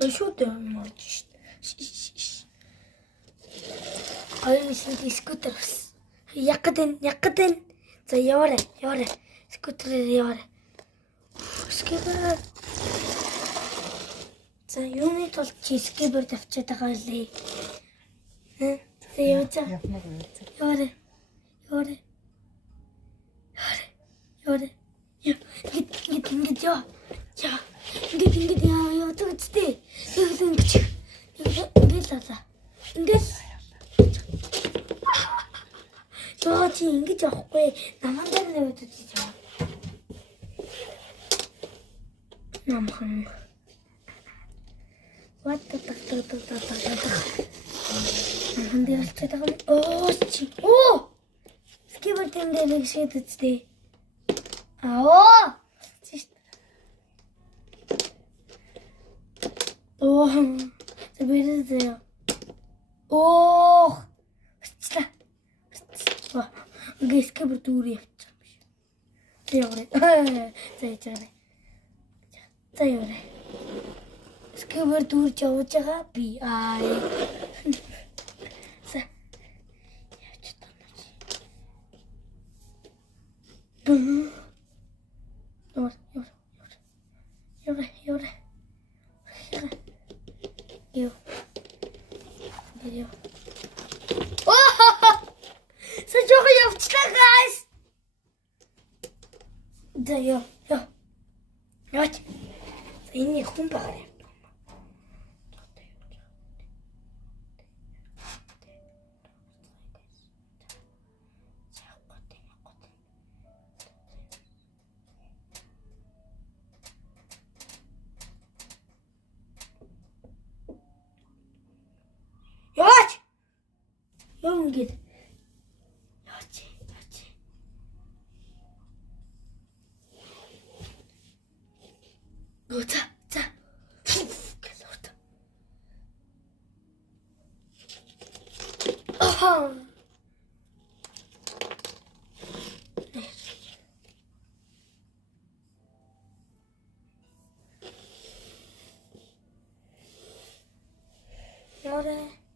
Шууд морж шít. Хоёр шин скутер бас. Яг гэдэг. За яваарай. Скутерээр яваарай. Скибер. За юуны тулд чи скибер тавьчаад байгаа лээ. За явж. Яваарай. Ингэж яа. Ингэж яа төгсдөө. Ингэж лаа. Ингэж. Жоо чи ингэж явахгүй. Наман дээр нэвдэж чиж. Намхан. What the Hindi alçada kami. Oh, chi. Oh! Skibber tende bekşedetdi. Oh! Oh! Sabırız ya. Oh! Çıla. Vah. Skibber turi yapacakmış. Sayore. Skibber turi çavuçağa bir ay. Geliyor. Sen çok yapmışlar guys. Yo. Evet. Sen ne kumpare? Yavaş! Yavrum git. Yavaş. Orada. Gel orada. Aha! Orada.